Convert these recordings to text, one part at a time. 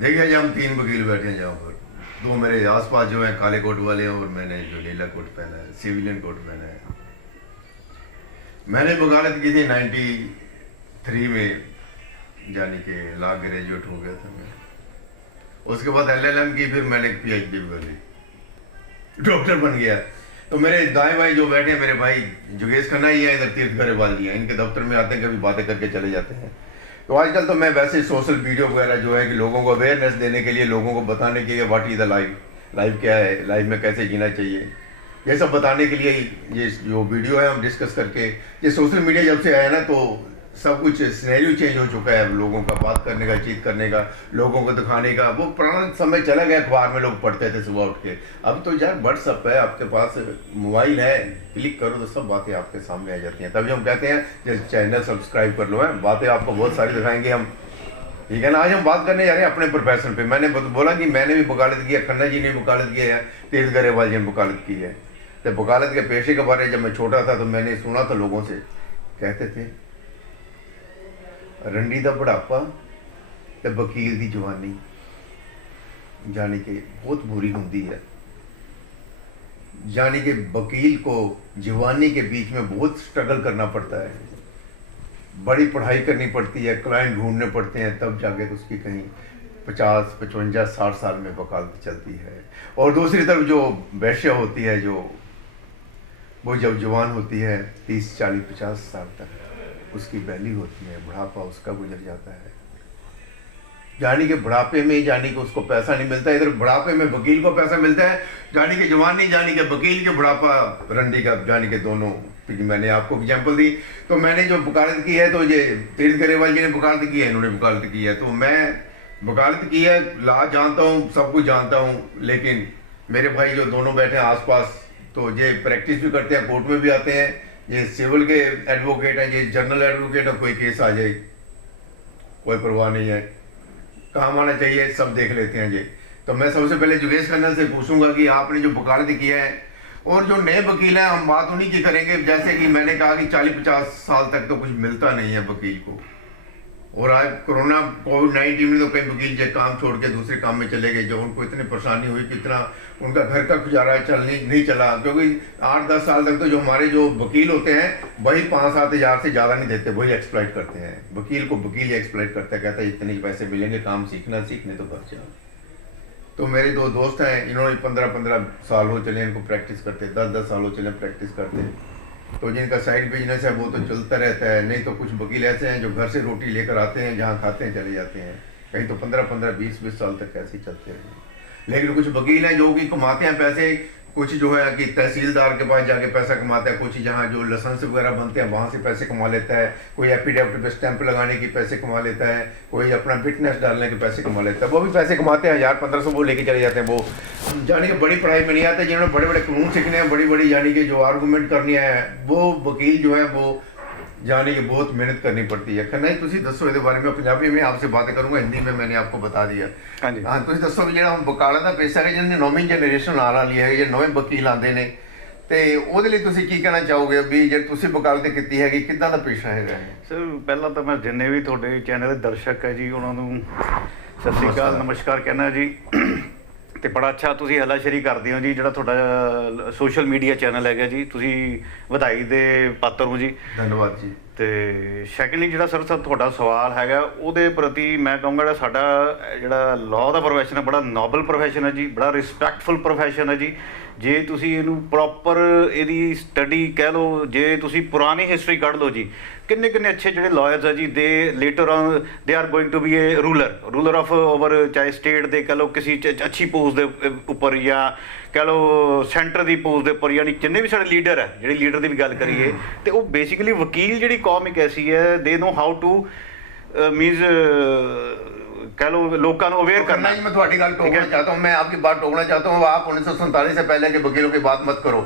देखिए जी, हम 3 वकील बैठे हैं जहाँ पर। 2 मेरे आसपास जो हैं काले कोट वाले हैं, और मैंने जो नीला कोट पहना है, सिविलियन कोट पहना है। मैंने वकालत की थी 93 में, यानी कि लॉ ग्रेजुएट हो गया था मैं। उसके बाद LLM की, फिर मैंने PhD भी कर ली, डॉक्टर बन गया। तो मेरे दाएं भाई जो बैठे हैं, मेरे भाई जोगेश खन्ना ही है, इधर तीर्थ गरेवाल जी हैं। इनके दफ्तर में आते हैं, कभी बातें करके चले जाते हैं। तो आजकल तो मैं वैसे सोशल वीडियो वगैरह जो है कि लोगों को अवेयरनेस देने के लिए, लोगों को बताने के लिए what is the life, life क्या है, लाइफ में कैसे जीना चाहिए, ये सब बताने के लिए ये जो वीडियो है हम डिस्कस करके। ये सोशल मीडिया जब से आया ना, तो सब कुछ सिनेरियो चेंज हो चुका है। लोगों का बात करने का, चीत करने का, लोगों को दिखाने का, वो पुराना समय चला गया। अखबार में लोग पढ़ते थे सुबह उठ के। अब तो यार व्हाट्सअप है, आपके पास मोबाइल है, क्लिक करो तो सब बातें आपके सामने आ जाती हैं। तभी हम कहते हैं जैसे चैनल सब्सक्राइब कर लो, है बातें आपको बहुत सारी दिखाएंगे हम, ठीक है ना। आज हम बात करने जा रहे हैं अपने प्रोफेशन पे। मैंने बोला कि मैंने भी वकालत किया, खन्ना जी ने वकालत किया है, तीर्थ गरेवाल जी ने वकालत की है। तो वकालत के पेशे के बारे में जब मैं छोटा था तो मैंने सुना था, लोगों से कहते थे रंडी दा बुढ़ापा ते वकील दी जवानी, यानी कि बहुत बुरी होती है। यानी कि वकील को जवानी के बीच में बहुत स्ट्रगल करना पड़ता है, बड़ी पढ़ाई करनी पड़ती है, क्लाइंट ढूंढने पड़ते हैं, तब जाके तो उसकी कहीं 50, 55, 60 साल में वकालत चलती है। और दूसरी तरफ जो वैश्या होती है, जो वो जब जवान होती है 30, 40, 50 साल तक, उसकी वैल्यू होती है, बुढ़ापा उसका गुजर जाता है। यानी कि बुढ़ापे में, यानी कि उसको पैसा नहीं मिलता। इधर बुढ़ापे में वकील को पैसा मिलता है, यानी कि जवानी, यानी कि वकील के बुढ़ापा रंडी का, यानी कि दोनों। क्योंकि मैंने आपको एग्जांपल दी, तो मैंने जो वकालत की है, तो ये तीर्थ गरेवाल जी ने वकालत की है, इन्होंने वकालत की है, तो मैं वकालत की है, ला जानता हूँ, सब कुछ जानता हूँ। लेकिन मेरे भाई जो दोनों बैठे हैं आसपास, तो ये प्रैक्टिस भी करते हैं, कोर्ट में भी आते हैं, ये सिविल के एडवोकेट हैं, ये जनरल एडवोकेट है। कोई केस आ जाए कोई परवाह नहीं है, काम आना चाहिए, सब देख लेते हैं ये। तो मैं सबसे पहले जोगेश खन्ना से पूछूंगा कि आपने जो वकालत किया है, और जो नए वकील हैं, हम बात उन्हीं की करेंगे। जैसे कि मैंने कहा कि 40-50 साल तक तो कुछ मिलता नहीं है वकील को, और आज कोरोना कोविड-19 में तो कई वकील जो काम छोड़ के दूसरे काम में चले गए, जो उनको इतनी परेशानी हुई कि इतना उनका घर का गुजारा नहीं चला। क्योंकि 8-10 साल तक तो जो हमारे जो वकील होते हैं, वही 5-7 हज़ार से ज़्यादा नहीं देते, वही एक्सप्लॉइट करते हैं वकील को। वकील ही एक्सप्लॉइट करता है, कहता है इतने पैसे मिलेंगे, काम सीखने तो घर जाओ। तो मेरे 2 दोस्त हैं, इन्होंने 15-15 साल हो चले इनको प्रैक्टिस करते, 10-10 साल हो चले प्रैक्टिस करते। तो जिनका साइड बिजनेस है वो तो चलता रहता है। नहीं तो कुछ वकील ऐसे हैं जो घर से रोटी लेकर आते हैं, जहाँ खाते हैं चले जाते हैं, कहीं तो 15-15, 20-20 साल तक ऐसे ही चलते रहे। लेकिन कुछ वकील हैं जो कि कमाते हैं पैसे, कुछ जो है कि तहसीलदार के पास जाके पैसा कमाता है, कुछ जहाँ जो लाइसेंस वगैरह बनते हैं वहाँ से पैसे कमा लेता है, कोई एफिडेविट पे स्टैंप लगाने के पैसे कमा लेता है, कोई अपना फिटनेस डालने के पैसे कमा लेता है, वो भी पैसे कमाते हैं, 1000-1500 वो लेके चले जाते हैं। वो यानी कि बड़ी पढ़ाई में नहीं आते, जिन्होंने बड़े बड़े कानून सीखने हैं, बड़ी बड़ी यानी कि जो आर्गूमेंट करनी है, वो वकील जो है वो यानी कि बहुत मेहनत करनी पड़ती है। खन्ना जी तुम दसो ये बारे में, पंजाबी में आपसे बातें करूँगा, हिंदी में मैंने आपको बता दिया। हाँ जी, हाँ तुम दसो भी जो हम वकालत का पेशा है, जिन्हें नौवीं जनरेशन आ रही है, जो नवे वकील आते हैं, तो ਉਹਦੇ ਲਈ ਤੁਸੀਂ ਕੀ ਕਹਿਣਾ ਚਾਹੋਗੇ ਵੀ ਜੇ ਤੁਸੀਂ ਵਕਾਲਤ ਕੀਤੀ ਹੈਗੀ, ਕਿੱਦਾਂ ਦਾ ਪੇਸ਼ਾ ਹੈਗਾ ਹੈ? ਸਰ ਪਹਿਲਾਂ ਤਾਂ ਮੈਂ ਜਿੰਨੇ ਵੀ ਤੁਹਾਡੇ ਚੈਨਲ ਦੇ ਦਰਸ਼ਕ ਹੈ ਜੀ, ਉਹਨਾਂ ਨੂੰ ਸਤਿ ਸ਼੍ਰੀ ਅਕਾਲ, ਨਮਸਕਾਰ ਕਹਿਣਾ ਜੀ। ਤੇ ਬੜਾ ਅੱਛਾ ਤੁਸੀਂ ਹੱਲਾਸ਼ੇਰੀ ਕਰਦੇ ਹੋ ਜੀ, ਜਿਹੜਾ ਤੁਹਾਡਾ ਸੋਸ਼ਲ ਮੀਡੀਆ ਚੈਨਲ ਹੈਗਾ ਜੀ, ਤੁਸੀਂ ਵਧਾਈ ਦੇ ਪਾਤਰ ਹੋ ਜੀ, ਧੰਨਵਾਦ ਜੀ। ਤੇ ਸੈਕੰਡਲੀ ਜਿਹੜਾ ਸਰ ਤੁਹਾਡਾ ਸਵਾਲ ਹੈਗਾ, ਉਹਦੇ ਪ੍ਰਤੀ ਮੈਂ ਕਹੂੰਗਾ ਜਿਹੜਾ ਸਾਡਾ ਜਿਹੜਾ ਲਾਅ ਦਾ ਪ੍ਰੋਫੈਸ਼ਨ ਹੈ, ਬੜਾ ਨੋਬਲ ਪ੍ਰੋਫੈਸ਼ਨ ਹੈ ਜੀ, ਬੜਾ ਰਿਸਪੈਕਟਫੁਲ ਪ੍ਰੋਫੈਸ਼ਨ ਹੈ ਜੀ। ਜੇ ਤੁਸੀਂ ਇਹਨੂੰ ਪ੍ਰੋਪਰ ਇਹਦੀ ਸਟੱਡੀ ਕਹਿ ਲਓ, ਜੇ ਤੁਸੀਂ ਪੁਰਾਣੀ ਹਿਸਟਰੀ ਕੱਢ ਲਓ ਜੀ, ਕਿੰਨੇ ਕਿੰਨੇ ਅੱਛੇ ਜਿਹੜੇ ਲਾਇਰਸ ਆ ਜੀ, they later on they are going to be a ruler of over, ਚਾਹੇ ਸਟੇਟ ਦੇ ਕਹਿ ਲਓ ਕਿਸੇ ਅੱਛੀ ਪੋਸਟ ਦੇ ਉੱਪਰ, ਜਾਂ ਕਹਿ ਲਓ ਸੈਂਟਰ ਦੀ ਪੋਸਟ ਦੇ ਉੱਪਰ, ਯਾਨੀ ਜਿੰਨੇ ਵੀ ਸਾਡੇ ਲੀਡਰ ਹੈ, ਜਿਹੜੇ ਲੀਡਰ ਦੀ ਵੀ ਗੱਲ ਕਰੀਏ, ਤੇ ਉਹ ਬੇਸਿਕਲੀ ਵਕੀਲ ਜਿਹੜੀ ਕੌਮ ਇੱਕ ਐਸੀ ਹੈ, ਦੇ ਨੋ ਹਾਊ टू मीन्स कह लो लोगों को अवेयर करना। मैं थोड़ी गल टोकना चाहता हूँ, मैं आपकी बात टोकना चाहता हूँ। आप 1947 से पहले के वकीलों की बात मत करो।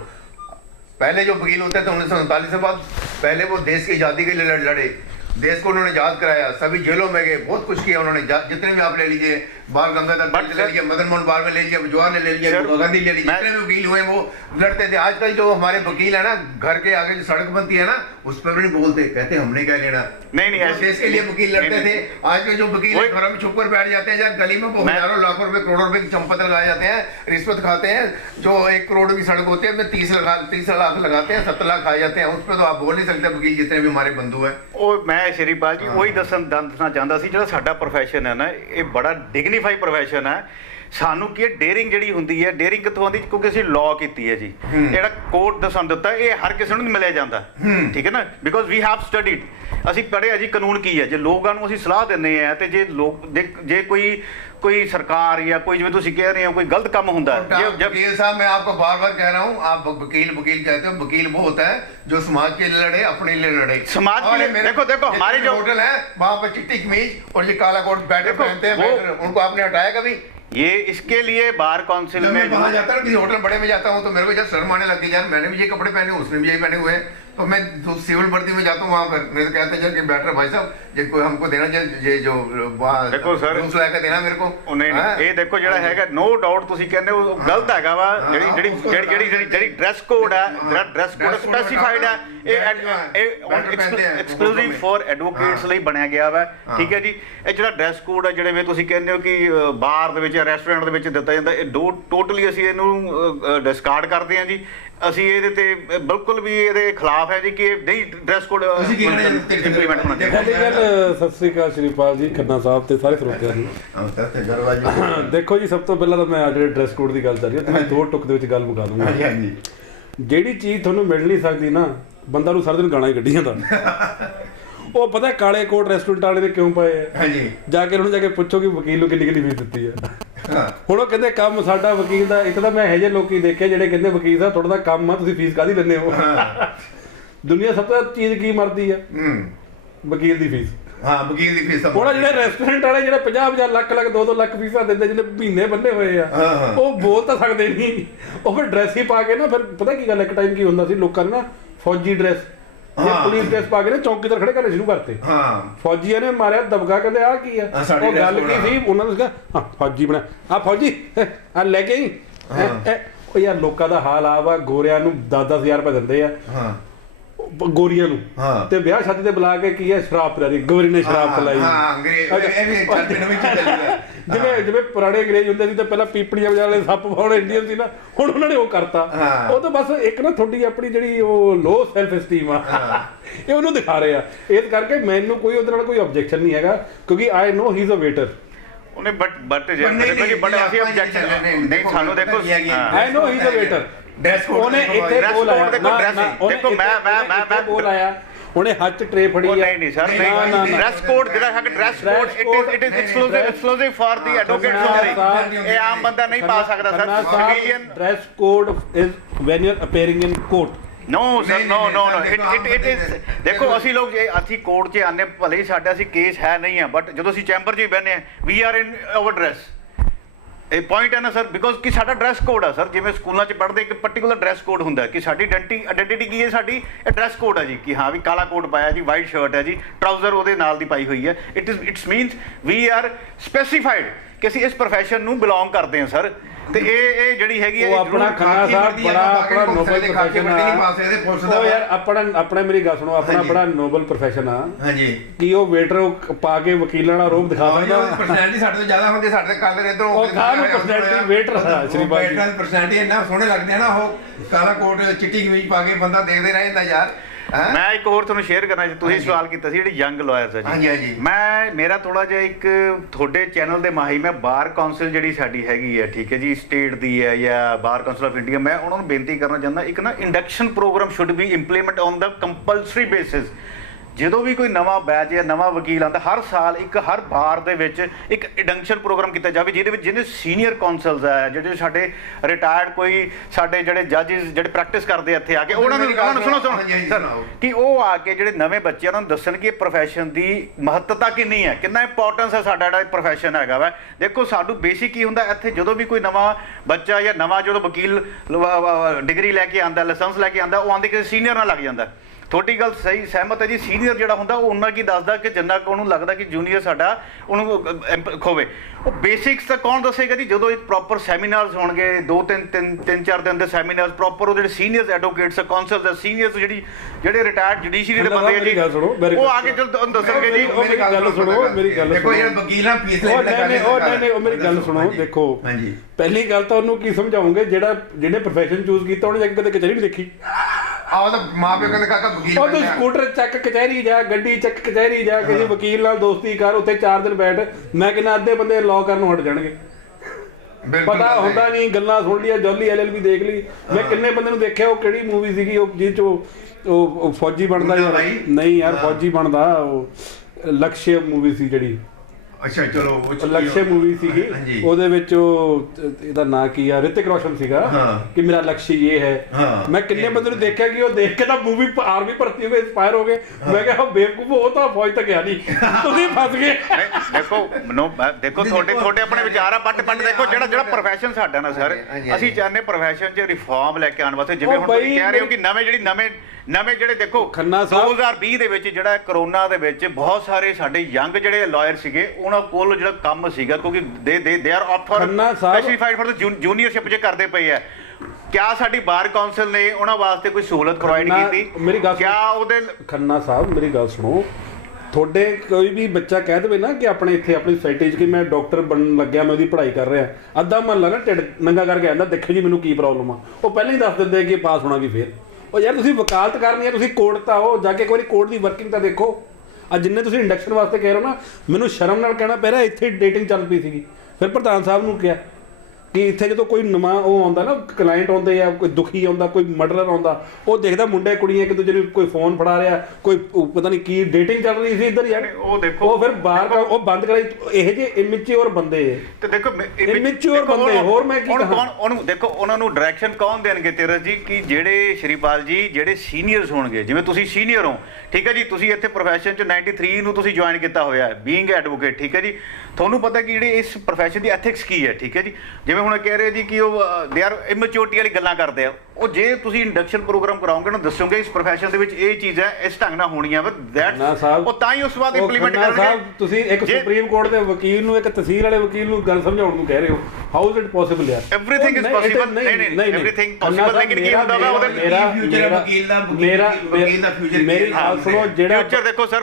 पहले जो वकील होते थे 1947 से बाद, पहले वो देश की आज़ादी के लिए लड़े, देश को उन्होंने याद कराया, सभी जेलों में गए, बहुत कुछ किया उन्होंने। जितने भी आप ले लीजिए, बाल गंगाधर तिलक ले लिया, मदन मोहन मालवीय ले लिया, जवाहर ने ले लिया, गांधी ले लिया, जितने भी वकील हुए वो लड़ते थे। आजकल जो हमारे वकील है ना, घर के आगे जो सड़क बनती है ना, उस पर भी नहीं बोलते, कहते हमने क्या लेना। नहीं देश के लिए वकील लड़ते थे। आज के जो वकील घरों में छुप कर बैठ जाते हैं, जहाँ गली में वो हजारों लाखों रुपए करोड़ों रुपए की चंपत लगाए जाते हैं, रिश्वत खाते हैं। जो 1 करोड़ की सड़क होती है 30 लाख लगाते हैं, 7 लाख खा जाते हैं। उस पर तो आप बोल नहीं सकते वकील जितने भी हमारे बंधु है। ਉਹ ਮੈਂ ਸ਼੍ਰੀਪਾਲ ਜੀ ਉਹੀ ਦੱਸਣਾ ਚਾਹੁੰਦਾ ਸੀ, ਜਿਹੜਾ ਸਾਡਾ ਪ੍ਰੋਫੈਸ਼ਨ ਹੈ ਨਾ, ਇਹ ਬੜਾ ਡਿਗਨੀਫਾਈ ਪ੍ਰੋਫੈਸ਼ਨ ਹੈ। ਸਾਨੂੰ ਕੀ ਹੈ, ਡੇਅਰਿੰਗ ਜਿਹੜੀ ਹੁੰਦੀ ਹੈ, ਡੇਅਰਿੰਗ ਕਿੱਥੋਂ ਆਉਂਦੀ, ਕਿਉਂਕਿ ਅਸੀਂ ਲਾਅ ਕੀਤੀ ਹੈ ਜੀ। ਜਿਹੜਾ ਕੋਰਟ ਦਾ ਸਾਨੂੰ ਦਿੱਤਾ, ਇਹ ਹਰ ਕਿਸੇ ਨੂੰ ਨਹੀਂ ਮਿਲਿਆ ਜਾਂਦਾ, ਠੀਕ ਹੈ ਨਾ, ਬਿਕੋਜ਼ ਵੀ ਹੈਵ ਸਟੱਡੀਡ, ਅਸੀਂ ਪੜ੍ਹਿਆ ਜੀ ਕਾਨੂੰਨ ਕੀ ਹੈ। ਜੇ ਲੋਕਾਂ ਨੂੰ ਅਸੀਂ ਸਲਾਹ ਦਿੰਦੇ ਆ, ਤੇ ਜੇ ਲੋਕ ਜੇ कोई सरकार या कोई, जो तुम कह रहे हो, कोई गलत काम होता है। वकील साहब, मैं आपको बार बार कह रहा हूँ, आप वकील कहते हो, वकील वो होता है जो समाज के लिए लड़े, अपने लिए लड़े। समाज के लिए देखो हमारे जो होटल है वहाँ पर चिट्टी कमीज और ये काला कोट बैठे पहनते हैं, उनको आपने हटाया कभी? ये इसके लिए बार काउंसिल में वहाँ जाता हूँ, किसी होटल बड़े में जाता हूँ, तो मेरे को जब शर्म आने लगती है, यार मैंने भी ये कपड़े पहने, उसने भी यही पहने हुए हैं। तो मैं सिविल भर्ती में जाता हूँ, वहाँ पर मेरे कहते हैं कि बैठ रहे भाई साहब, ये कोई हमको देना चाहिए, ये जो देखो सर रूल्स लाके देना मेरे को। ये देखो ਜਿਹੜਾ ਹੈਗਾ, नो डाउट ਤੁਸੀਂ ਕਹਿੰਦੇ ਹੋ ਗਲਤ ਹੈਗਾ ਵਾ। ਜਿਹੜੀ ਡਰੈਸ ਕੋਡ ਹੈ, ਜਿਹੜਾ ਡਰੈਸ ਕੋਡ ਸਪੈਸੀਫਾਈਡ ਹੈ, ਇਹ ਐਕਸਕਲੂਸਿਵ ਫॉर ਐਡਵੋਕੇਟਸ ਲਈ ਬਣਿਆ ਗਿਆ ਵਾ, ਠੀਕ ਹੈ ਜੀ। ਇਹ ਜਿਹੜਾ ਡਰੈਸ ਕੋਡ ਹੈ, ਜਿਹੜੇ ਵੀ ਤੁਸੀਂ ਕਹਿੰਦੇ ਹੋ ਕਿ ਬਾਰ ਦੇ ਵਿੱਚ, ਰੈਸਟੋਰੈਂਟ ਦੇ ਵਿੱਚ ਦਿੱਤਾ ਜਾਂਦਾ, ਇਹ ਟੋਟਲੀ ਅਸੀਂ ਇਹਨੂੰ ਡਿਸਕਾਰਡ ਕਰਦੇ ਹਾਂ ਜੀ। ਅਸੀਂ ਇਹਦੇ ਤੇ ਬਿਲਕੁਲ ਵੀ ਇਹਦੇ ਖਿਲਾਫ ਹੈ ਜੀ ਕਿ ਨਹੀਂ ਡਰੈਸ ਕੋਡ ਇੰਪਲੀਮੈਂਟ ਹੋਣਾ ਚਾਹੀਦਾ। ਪਹਿਲੀ ਗੱਲ, ਸਤਿ ਸ੍ਰੀ ਅਕਾਲ ਸ਼੍ਰੀਪਾਲ ਜੀ, ਖੰਨਾ ਸਾਹਿਬ ਤੇ ਸਾਰੇ ਸਰੋਤਿਆਂ ਨੂੰ। ਦੇਖੋ ਜੀ, ਸਭ ਤੋਂ ਪਹਿਲਾਂ ਤਾਂ ਮੈਂ ਜਿਹੜੇ ਡਰੈਸ ਕੋਡ ਦੀ ਗੱਲ ਚੱਲ ਰਹੀ ਹੈ, ਤੁਸੀਂ 2 ਟੁਕ ਦੇ ਵਿੱਚ ਗੱਲ ਮੁਕਾ ਦੂੰਗਾ। ਜਿਹੜੀ ਚੀਜ਼ ਤੁਹਾਨੂੰ ਮਿਲ ਨਹੀਂ ਸਕਦੀ ਨਾ, ਬੰਦਾ ਨੂੰ ਸਾਰਾ ਦਿਨ ਗਾਣਾ ਹੀ ਕੱਢੀ ਜਾਂਦਾ। ਉਹ ਪਤਾ ਕਾਲੇ ਕੋਟ ਰੈਸਟੋਰੈਂਟ ਵਾਲੇ ਨੇ ਕਿਉਂ ਪਾਏ ਆ? ਜਾ ਕੇ ਉਹਨੂੰ ਜਾ ਕੇ ਪੁੱਛੋ ਕਿ ਵਕੀਲ ਨੂੰ ਕਿੰਨੀ ਫੀਸ ਦਿੱਤੀ ਹੈ। ਹੁਣ ਉਹ ਕਹਿੰਦੇ ਕੰਮ ਸਾਡਾ ਵਕੀਲ ਦਾ, ਇੱਕ ਤਾਂ ਮੈਂ ਇਹੋ ਜਿਹੇ ਲੋਕੀ ਦੇਖੇ ਜਿਹੜੇ ਕਹਿੰਦੇ ਵਕੀਲ ਸਾਹਿਬ ਤੁਹਾਡਾ ਕੰਮ ਆ, ਤੁਸੀਂ ਫੀਸ ਕਾਹਦੀ ਲੈਂਦੇ ਹੋ? ਦੁਨੀਆ ਸਭ ਤੋਂ ਚੀਜ਼ ਕੀ ਮਰਦੀ ਆ? ਵਕੀਲ ਦੀ ਫੀਸ। ਵਕੀਲ ਦੀ ਫੀਸ। ਹੁਣ ਜਿਹੜੇ ਰੈਸਟੋਰੈਂਟ ਵਾਲੇ ਜਿਹੜੇ 50 ਲੱਖ 2-2 ਲੱਖ ਫੀਸਾਂ ਦਿੰਦੇ, ਜਿਹੜੇ ਮਹੀਨੇ ਬੰਨੇ ਹੋਏ ਆ, ਉਹ ਬੋਲ ਤਾਂ ਸਕਦੇ ਨਹੀਂ। ਉਹ ਫਿਰ ਡਰੈਸ ਹੀ ਪਾ ਕੇ ਨਾ, ਫਿਰ ਪਤਾ ਕੀ ਗੱਲ, ਇੱਕ ਟਾਈਮ ਕੀ ਹੁੰਦਾ ਸੀ, ਲੋਕਾਂ ਨੇ ਨਾ ਫੌਜੀ ਡਰੈਸ ਜਾਂ ਪੁਲਿਸ ਡਰੈਸ ਪਾ ਕੇ ਨਾ ਚੌਕੀਦਾਰ ਖੜੇ ਕਰਨੇ ਸ਼ੁਰੂ ਕਰਤੇ। ਫੌਜੀਆਂ ਨੇ ਮਾਰਿਆ ਦਬਕਾ, ਕਹਿੰਦੇ ਆਹ ਕੀ ਆ? ਉਹ ਗੱਲ ਕੀ ਸੀ, ਉਹਨਾਂ ਨੇ ਕਿਹਾ ਹਾਂ ਫੌਜੀ ਬਣਾ, ਆ ਫੌਜੀ ਆ ਲੈ ਕੇ ਹੀ। ਉਹ ਯਾਰ ਲੋਕਾਂ ਦਾ ਹਾਲ ਆ ਵਾ, ਗੋਰਿਆਂ ਨੂੰ 10-10 ਹਜ਼ਾਰ ਰੁਪਏ ਦਿੰਦੇ ਆ ਗੋਰੀਆਂ ਨੂੰ, ਤੇ ਵਿਆਹ ਸ਼ਾਦੀ ਤੇ ਬੁਲਾ ਕੇ ਕੀ ਹੈ, ਸ਼ਰਾਬ ਪਿਲਾਈ, ਗੋਰੀ ਨੇ ਸ਼ਰਾਬ ਪਿਲਾਈ। ਜਿਵੇਂ ਪੁਰਾਣੇ ਅੰਗਰੇਜ਼ ਹੁੰਦੇ ਸੀ ਤਾਂ ਪਹਿਲਾਂ ਪੀਪੜੀਆਂ ਵਜਾ ਵਾਲੇ ਸੱਪ ਪਾਉਣੇ ਇੰਡੀਅਨ ਸੀ ਨਾ, ਹੁਣ ਉਹਨਾਂ ਨੇ ਉਹ ਕਰਤਾ। ਉਹ ਤਾਂ ਬਸ ਇੱਕ ਨਾ ਤੁਹਾਡੀ ਆਪਣੀ ਜਿਹੜੀ ਉਹ ਲੋ ਸੈਲਫ ਐਸਟੀਮ ਆ, ਇਹ ਉਹਨੂੰ ਦਿਖਾ ਰਹੇ ਆ। ਇਸ ਕਰਕੇ ਮੈਨੂੰ ਕੋਈ ਉਹਦੇ ਨਾਲ ਕੋਈ ਆਬਜੈਕਸ਼ਨ ਨਹੀਂ ਹੈਗਾ, ਕਿਉਂਕਿ ਆਈ ਨੋ ਹੀ ਇਜ਼ ਅ ਵੇਟਰ। ਉਹਨੇ ਬਟ ਜੇ ਬੜਾ ਅਸੀਂ ਆਬਜੈਕਸ਼ਨ ਨਹੀਂ, ਸਾਨੂੰ ਦੇਖੋ ਆਈ ਨੋ ਹੀ ਇਜ਼ ਅ ਵੇਟਰ। ਉਹਨੇ ਇੱਥੇ ਬੋਲ ਆਇਆ, ਦੇਖੋ ਮੈਂ ਬੋਲ ਆਇਆ, ਉਹਨੇ ਹੱਥ 'ਚ ਟਰੇ ਫੜੀ ਆ। ਨਹੀਂ ਸਰ, ਨਹੀਂ, ਡਰੈਸ ਕੋਡ ਜਿਹੜਾ ਹੈ, dress code it is exclusive for the advocates only. ਇਹ ਆਮ ਬੰਦਾ ਨਹੀਂ ਪਾ ਸਕਦਾ sir. Civilian dress code is when you are appearing in court. No sir, no, it is, ਦੇਖੋ ਅਸੀਂ ਲੋਕ ਜੇ ਅਸੀਂ ਕੋਰਟ 'ਚ ਆਨੇ, ਭਲੇ ਹੀ ਸਾਡਾ ਅਸੀਂ ਕੇਸ ਹੈ ਨਹੀਂ ਹੈ, ਬਟ ਜਦੋਂ ਅਸੀਂ ਚੈਂਬਰ 'ਚ ਵੀ ਬਹਿੰਦੇ ਹਾਂ, we are in our dress. ਇਹ ਪੁਆਇੰਟ ਹੈ ਨਾ ਸਰ, ਬਿਕੋਜ਼ ਕਿ ਸਾਡਾ ਡਰੈਸ ਕੋਡ ਆ ਸਰ। ਜਿਵੇਂ ਸਕੂਲਾਂ 'ਚ ਪੜ੍ਹਦੇ ਇੱਕ ਪਾਰਟਿਕੂਲਰ ਡਰੈਸ ਕੋਡ ਹੁੰਦਾ ਕਿ ਸਾਡੀ ਆਇਡੈਂਟੀਟੀ ਕੀ ਹੈ, ਸਾਡੀ ਇਹ ਡਰੈਸ ਕੋਡ ਹੈ ਜੀ, ਕਿ ਹਾਂ ਵੀ ਕਾਲਾ ਕੋਟ ਪਾਇਆ ਜੀ, ਵਾਈਟ ਸ਼ਰਟ ਹੈ ਜੀ, ਟਰਾਊਜ਼ਰ ਉਹਦੇ ਨਾਲ ਦੀ ਪਾਈ ਹੋਈ ਹੈ। It's means we R specified ਕਿ ਅਸੀਂ ਇਸ ਪ੍ਰੋਫੈਸ਼ਨ ਨੂੰ ਬਿਲੋਂਗ ਕਰਦੇ ਹਾਂ ਸਰ। ਤੇ ਇਹ ਜਿਹੜੀ ਹੈਗੀ ਹੈ, ਆਪਣਾ ਖੰਨਾ ਸਾਹਿਬ ਬੜਾ ਆਪਣਾ ਨੋਬਲ ਪ੍ਰੋਫੈਸ਼ਨ ਆ। ਉਹ ਯਾਰ ਆਪਣਾ ਮੇਰੀ ਗੱਲ ਸੁਣੋ, ਆਪਣਾ ਬੜਾ ਨੋਬਲ ਪ੍ਰੋਫੈਸ਼ਨ ਆ। ਹਾਂਜੀ, ਕੀ ਉਹ ਵੇਟਰ ਪਾ ਕੇ ਵਕੀਲਾਂ ਦਾ ਰੋਬ ਦਿਖਾ ਸਕਦਾ? ਪਰਸੈਂਟੇਜ ਸਾਡੇ ਤੋਂ ਜ਼ਿਆਦਾ ਹੁੰਦੇ, ਸਾਡੇ ਕਾਲਰ ਇਧਰੋਂ ਉਹ ਕਾਹਨੂੰ ਪਰਸੈਂਟੇਜ ਵੇਟਰ ਆ ਸ਼੍ਰੀਪਾਲ ਜੀ, ਪਰਸੈਂਟੇਜ ਇੰਨਾ ਸੋਹਣੇ ਲੱਗਦੇ ਆ ਨਾ, ਉਹ ਕਾਲਾ ਕੋਟ ਚਿੱਟੀ ਕਮੀਜ਼ ਪਾ ਕੇ ਬੰਦਾ ਦੇਖਦੇ ਰਹਿ ਜਾਂਦਾ ਯਾਰ। ਮੈਂ ਇੱਕ ਹੋਰ ਤੁਹਾਨੂੰ ਸ਼ੇਅਰ ਕਰਨਾ ਜੀ, ਤੁਸੀਂ ਸਵਾਲ ਕੀਤਾ ਸੀ ਜਿਹੜੀ ਯੰਗ ਲਾਇਰਸ ਹੈ ਜੀ। ਮੇਰਾ ਥੋੜਾ ਜਿਹਾ ਇੱਕ ਤੁਹਾਡੇ ਚੈਨਲ ਦੇ ਮਾਹੀ, ਮੈਂ ਬਾਰ ਕਾਉਂਸਲ ਜਿਹੜੀ ਸਾਡੀ ਹੈਗੀ ਹੈ, ਠੀਕ ਹੈ ਜੀ, ਸਟੇਟ ਦੀ ਹੈ ਜਾਂ ਬਾਰ ਕਾਉਂਸਲ ਆਫ ਇੰਡੀਆ, ਮੈਂ ਉਹਨਾਂ ਨੂੰ ਬੇਨਤੀ ਕਰਨਾ ਚਾਹੁੰਦਾ, ਇੱਕ ਨਾ induction program should be implement on the compulsory basis. ਜਦੋਂ ਵੀ ਕੋਈ ਨਵਾਂ ਬੈਚ ਜਾਂ ਨਵਾਂ ਵਕੀਲ ਆਉਂਦਾ, ਹਰ ਸਾਲ ਹਰ ਬਾਰ ਦੇ ਵਿੱਚ ਇੱਕ ਇੰਡਕਸ਼ਨ ਪ੍ਰੋਗਰਾਮ ਕੀਤਾ ਜਾਵੇ, ਜਿਹਦੇ ਵਿੱਚ ਜਿਹਦੇ ਸੀਨੀਅਰ ਕਾਉਂਸਲਸ ਹੈ, ਜਿਹੜੇ ਸਾਡੇ ਰਿਟਾਇਰਡ ਕੋਈ ਸਾਡੇ ਜਿਹੜੇ ਜੱਜਿਸ ਜਿਹੜੇ ਪ੍ਰੈਕਟਿਸ ਕਰਦੇ ਇੱਥੇ ਆ ਕੇ, ਉਹਨਾਂ ਨੂੰ ਸੁਣੋ ਕਿ ਉਹ ਆ ਕੇ ਜਿਹੜੇ ਨਵੇਂ ਬੱਚੇ ਉਹਨਾਂ ਨੂੰ ਦੱਸਣ ਕਿ ਇਹ ਪ੍ਰੋਫੈਸ਼ਨ ਦੀ ਮਹੱਤਤਾ ਕਿੰਨੀ ਹੈ, ਕਿੰਨਾ ਇੰਪੋਰਟੈਂਸ ਹੈ ਸਾਡਾ ਜਿਹੜਾ ਪ੍ਰੋਫੈਸ਼ਨ ਹੈਗਾ ਵਾ। ਦੇਖੋ ਸਾਨੂੰ ਬੇਸਿਕ ਕੀ ਹੁੰਦਾ ਇੱਥੇ, ਜਦੋਂ ਵੀ ਕੋਈ ਨਵਾਂ ਬੱਚਾ ਜਾਂ ਨਵਾਂ ਜਦੋਂ ਵਕੀਲ ਡਿਗਰੀ ਲੈ ਕੇ ਆਉਂਦਾ, ਲਾਇਸੈਂਸ ਲੈ ਕੇ ਆਉਂਦਾ, ਉਹ ਆਉਂਦੇ ਕਿਸੇ ਸੀਨੀਅਰ ਨਾਲ ਲੱਗ ਜਾਂਦਾ। ਤੁਹਾਡੀ ਗੱਲ ਸਹੀ ਸਹਿਮਤ ਹੈ ਜੀ। ਸੀਨੀਅਰ ਜਿਹੜਾ ਹੁੰਦਾ ਉਹ ਉਹਨਾਂ ਕੀ ਦੱਸਦਾ ਕਿ ਜਿੰਨਾ ਕੁ ਉਹਨੂੰ ਲੱਗਦਾ ਕਿ ਜੂਨੀਅਰ ਸਾਡਾ ਉਹਨੂੰ ਖੋਵੇ। ਉਹ ਬੇਸਿਕਸ ਤਾਂ ਕੌਣ ਦੱਸੇਗਾ ਜੀ? ਜਦੋਂ ਇੱਕ ਪ੍ਰੋਪਰ ਸੈਮੀਨਾਰਸ ਹੋਣਗੇ, 2-3-4 ਦਿਨ ਦੇ ਸੈਮੀਨਾਰਸ ਪ੍ਰੋਪਰ, ਉਹ ਜਿਹੜੇ ਸੀਨੀਅਰਸ ਐਡਵੋਕੇਟਸ ਕਾਉਂਸਲਸ ਸੀਨੀਅਰਸ ਜਿਹੜੇ ਰਿਟਾਇਰਡ ਜੁਡੀਸ਼ਰੀ ਦੇ ਬੰਦੇ ਆ ਜੀ, ਉਹ ਆ ਕੇ ਜਦੋਂ ਦੱਸਣਗੇ ਜੀ। ਮੇਰੀ ਗੱਲ ਸੁਣੋ, ਮੇਰੀ ਗੱਲ ਦੇਖੋ ਇਹ ਵਕੀਲਾਂ ਫੀਸ ਉਹ ਮੇਰੀ ਗੱਲ ਸੁਣੋ। ਦੇਖੋ ਹਾਂਜੀ, ਪਹਿਲੀ ਗੱਲ ਤਾਂ ਉਹਨੂੰ ਕੀ ਸਮਝਾਉਂਗੇ ਜਿਹਨੇ ਪ੍ਰੋਫੈਸ਼ਨ ਚੂਜ਼ ਕੀਤਾ ਉਹਨੇ ਜਾ ਕੇ ਕਦੇ ਕਚਹਿਰੀ ਨਹੀਂ ਦੇਖੀ। ਆਹ ਤਾਂ ਮਾਪਿਓ ਕਹਿੰਦੇ ਕਾਕਾ ਵਕੀਲ ਉਹ ਤੂੰ ਸਕੂਟਰ ਚੱਕ ਕਚਹਿਰੀ ਜਾ, ਗੱਡੀ ਚੱਕ ਕਚਹਿਰੀ ਜਾ, ਕਿਸੇ ਵਕੀਲ ਨਾਲ ਦੋਸਤੀ ਕਰ, ਉੱਥੇ 4 ਦਿਨ ਬੈਠ। ਮੈਂ ਕਹਿੰਦਾ ਅੱਧੇ ਬੰਦੇ ਲਾਅ ਕਰਨ ਨੂੰ ਹਟ ਜਾਣਗੇ। ਪਤਾ ਹੁੰਦਾ ਨਹੀਂ, ਗੱਲਾਂ ਸੁਣ ਲਈਆਂ, ਜੌਲੀ LLB ਦੇਖ ਲਈ। ਮੈਂ ਕਿੰਨੇ ਬੰਦੇ ਨੂੰ ਦੇਖਿਆ, ਉਹ ਕਿਹੜੀ ਮੂਵੀ ਸੀਗੀ ਉਹ ਜਿਹਦੇ 'ਚ ਉਹ ਫੌਜੀ ਬਣਦਾ ਯਾਰ, ਨਹੀਂ ਯਾਰ ਫੌਜੀ ਬਣਦਾ, ਉਹ ਲਕਸ਼ਯ ਮੂਵੀ ਸੀ ਜਿਹੜੀ। ਅੱਛਾ ਚਲੋ, ਲਕਸ਼ਯ ਮੂਵੀ ਸੀਗੀ, ਉਹਦੇ ਵਿੱਚ ਉਹ ਇਹਦਾ ਨਾਂ ਕੀ ਆ, ਰਿਤਿਕ ਰੋਸ਼ਨ ਸੀਗਾ ਕਿ ਮੇਰਾ ਲਕਸ਼ ਇਹ ਹੈ। ਮੈਂ ਕਿੰਨੇ ਬੰਦੇ ਨੂੰ ਦੇਖਿਆ ਕਿ ਉਹ ਦੇਖ ਕੇ ਤਾਂ ਮੂਵੀ ਆਰਮੀ ਭਰਤੀ ਹੋ ਗਏ, ਇੰਸਪਾਇਰ ਹੋ ਗਏ। ਮੈਂ ਕਿਹਾ ਬੇਵਕੂਫ, ਉਹ ਤਾਂ ਫੌਜ ਤੱਕ ਗਿਆ ਨਹੀਂ, ਤੁਸੀਂ ਫਸ ਗਏ। ਦੇਖੋ ਤੁਹਾਡੇ ਆਪਣੇ ਵਿਚਾਰ ਆ, ਪੱਟ ਦੇਖੋ ਜਿਹੜਾ ਪ੍ਰੋਫੈਸ਼ਨ ਸਾਡਾ ਨਾ ਸਰ, ਅਸੀਂ ਚਾਹੁੰਦੇ ਪ੍ਰੋਫੈਸ਼ਨ 'ਚ ਰਿਫਾਰਮ ਲੈ ਕੇ ਆਉਣ ਵਾਸਤੇ। ਜਿਵੇਂ ਹੁਣ ਤੁਸੀਂ ਕਹਿ ਰਹੇ ਹੋ ਕਿ ਨਵੇਂ ਜਿਹੜੇ ਦੇਖੋ 2020 ਦੇ ਵਿੱਚ ਜਿਹੜਾ ਕਰੋਨਾ ਦੇ ਵਿੱਚ ਬਹੁਤ ਸਾਰੇ ਸਾਡੇ ਯੰਗ ਜਿਹੜੇ ਲਾਇਰ ਸੀਗੇ, ਉਹਨਾਂ ਕੋਲ ਜਿਹੜਾ ਕੰਮ ਸੀਗਾ, ਕਿਉਂਕਿ they are offer specified for the juniorship ਜੇ ਕਰਦੇ ਪਏ ਆ। ਕਿਆ ਸਾਡੀ ਬਾਰ ਕਾਉਂਸਲ ਨੇ ਉਹਨਾਂ ਵਾਸਤੇ ਕੋਈ ਸਹੂਲਤ ਪ੍ਰੋਵਾਈਡ ਕੀਤੀ? ਮੇਰੀ ਗੱਲ ਕਿਆ ਉਹਦੇ ਖੰਨਾ ਸਾਹਿਬ ਮੇਰੀ ਗੱਲ ਸੁਣੋ। ਤੁਹਾਡੇ ਕੋਈ ਵੀ ਬੱਚਾ ਕਹਿ ਦੇਵੇ ਨਾ ਕਿ ਆਪਣੇ ਇੱਥੇ ਆਪਣੀ ਸੋਸਾਇਟੀ 'ਚ ਕਿ ਮੈਂ ਡਾਕਟਰ ਬਣਨ ਲੱਗਿਆ, ਮੈਂ ਉਹਦੀ ਪੜ੍ਹਾਈ ਕਰ ਰਿਹਾ, ਅੱਧਾ ਮਹੱਲਾ ਨਾ ਢਿੱਡ ਨੰਗਾ ਕਰਕੇ ਆਉਂਦਾ, ਦੇਖੋ ਜੀ ਮੈਨੂੰ ਕੀ ਪ੍ਰੋਬਲਮ ਆ। ਉਹ ਪਹਿਲਾਂ ਹੀ ਦੱਸ ਦਿੰਦੇ ਕਿ ਪਾਸ ਹੋਣਾ ਵੀ ਫੇਰ। ਉਹ ਯਾਰ ਤੁਸੀਂ ਵਕਾਲਤ ਕਰਨੀ ਹੈ, ਤੁਸੀਂ ਕੋਰਟ ਤਾਂ ਆਓ, ਜਾ ਕੇ ਇੱਕ ਵਾਰੀ ਕੋਰਟ ਦੀ ਵਰਕਿੰਗ ਤਾਂ ਦੇਖੋ। ਅੱਜ ਜਿੰਨੇ ਤੁਸੀਂ ਇੰਡਕਸ਼ਨ ਵਾਸਤੇ ਕਹਿ ਰਹੇ ਹੋ ਨਾ, ਮੈਨੂੰ ਸ਼ਰਮ ਨਾਲ ਕਹਿਣਾ ਪੈ ਰਿਹਾ, ਇੱਥੇ ਡੇਟਿੰਗ ਚੱਲ ਪਈ ਸੀਗੀ। ਫਿਰ ਪ੍ਰਧਾਨ ਸਾਹਿਬ ਨੂੰ ਕਿਹਾ ਕਿ ਇੱਥੇ ਜਦੋਂ ਕੋਈ ਨਵਾਂ ਉਹ ਆਉਂਦਾ ਨਾ, ਕਲਾਇੰਟ ਆਉਂਦੇ ਆ, ਕੋਈ ਦੁਖੀ ਆਉਂਦਾ, ਕੋਈ ਮਰਡਰਰ ਆਉਂਦਾ, ਉਹ ਦੇਖਦਾ ਮੁੰਡੇ ਕੁੜੀਆਂ ਇੱਕ ਦੂਜੇ ਨੂੰ ਕੋਈ ਫੋਨ ਫੜਾ ਰਿਹਾ, ਕੋਈ ਪਤਾ ਨਹੀਂ ਕੀ ਡੇਟਿੰਗ ਚੱਲ ਰਹੀ ਸੀ ਇੱਧਰ ਯਾਰ। ਉਹ ਦੇਖੋ, ਉਹ ਫਿਰ ਬਾਹਰ ਉਹ ਬੰਦ ਕਰਾਈ। ਇਹੋ ਜਿਹੇ ਇਮੈਚਿਓਰ ਬੰਦੇ ਤੇ ਦੇਖੋ ਇਮੈਚਿਓਰ ਬੰਦੇ, ਹੋਰ ਮੈਂ ਕੀ ਕਹਾਂ? ਉਹਨੂੰ ਦੇਖੋ, ਉਹਨਾਂ ਨੂੰ ਡਾਇਰੈਕਸ਼ਨ ਕੌਣ ਦੇਣਗੇ ਤੇਰਸ ਜੀ? ਕਿ ਜਿਹੜੇ ਸ਼੍ਰੀਪਾਲ ਜੀ ਜਿਹੜੇ ਸੀਨੀਅਰਸ ਹੋਣਗੇ, ਜਿਵੇਂ ਤੁਸੀਂ ਸੀਨੀਅਰ ਹੋ, ਠੀਕ ਹੈ ਜੀ, ਤੁਸੀਂ ਇੱਥੇ ਪ੍ਰੋਫੈਸ਼ਨ 'ਚ 93 ਨੂੰ ਤੁਸੀਂ ਜੁਆਇਨ ਕੀਤਾ ਹੋਇਆ ਹੈ ਬੀਇੰਗ ਐਡਵੋਕੇਟ, ਠੀਕ ਹੈ ਜੀ। ਤੁਹਾਨੂੰ ਪਤਾ ਕਿ ਜਿਹੜੇ ਇਸ ਪ੍ਰੋਫੈਸ਼ਨ ਦੀ ਐਥਿਕਸ ਕੀ ਹੈ, ਠੀਕ ਹੈ ਜੀ। ਜਿਵੇਂ ਹੁਣ ਕਹਿ ਰਹੇ ਜੀ ਕਿ ਉਹ ਦੇ ਆਰ ਇਮੈਚਿਓਰਟੀ ਵਾਲੀ ਗੱਲਾਂ ਕਰਦੇ ਆ, ਉਹ ਜੇ ਤੁਸੀਂ ਇੰਡਕਸ਼ਨ ਪ੍ਰੋਗਰਾਮ ਕਰਾਓਗੇ ਨਾ, ਦੱਸੋਗੇ ਇਸ ਪ੍ਰੋਫੈਸ਼ਨ ਦੇ ਵਿੱਚ ਇਹ ਚੀਜ਼ ਹੈ, ਇਸ ਢੰਗ ਨਾਲ ਹੋਣੀ ਹੈ, ਉਹ ਤਾਂ ਹੀ ਉਸ ਬਾਅਦ ਇੰਪਲੀਮੈਂਟ ਕਰਨਗੇ। ਤੁਸੀਂ ਇੱਕ ਸੁਪਰੀਮ ਕੋਰਟ ਦੇ ਵਕੀਲ ਨੂੰ, ਇੱਕ ਤਹਿਸੀਲ ਵਾਲੇ ਵਕੀਲ ਨੂੰ ਗੱਲ ਸਮਝਾਉਣ ਨੂੰ ਕਹਿ ਰਹੇ ਹੋ, ਹਾਊ ਇਜ਼ ਇਟ ਪੋਸੀਬਲ ਯਾਰ? Everything is possible. ਨਹੀਂ ਐਵਰੀਥਿੰਗ ਪੋਸੀਬਲ, ਲੇਕਿਨ ਕੀ ਹੁੰਦਾ ਵਾ ਉਹਦੇ ਫਿਊਚਰ ਵਕੀਲ ਦਾ ਫਿਊਚਰ। ਮੇਰੀ ਗੱਲ ਸੁਣੋ, ਜਿਹੜਾ ਫਿਊਚਰ ਦੇਖੋ ਸਰ,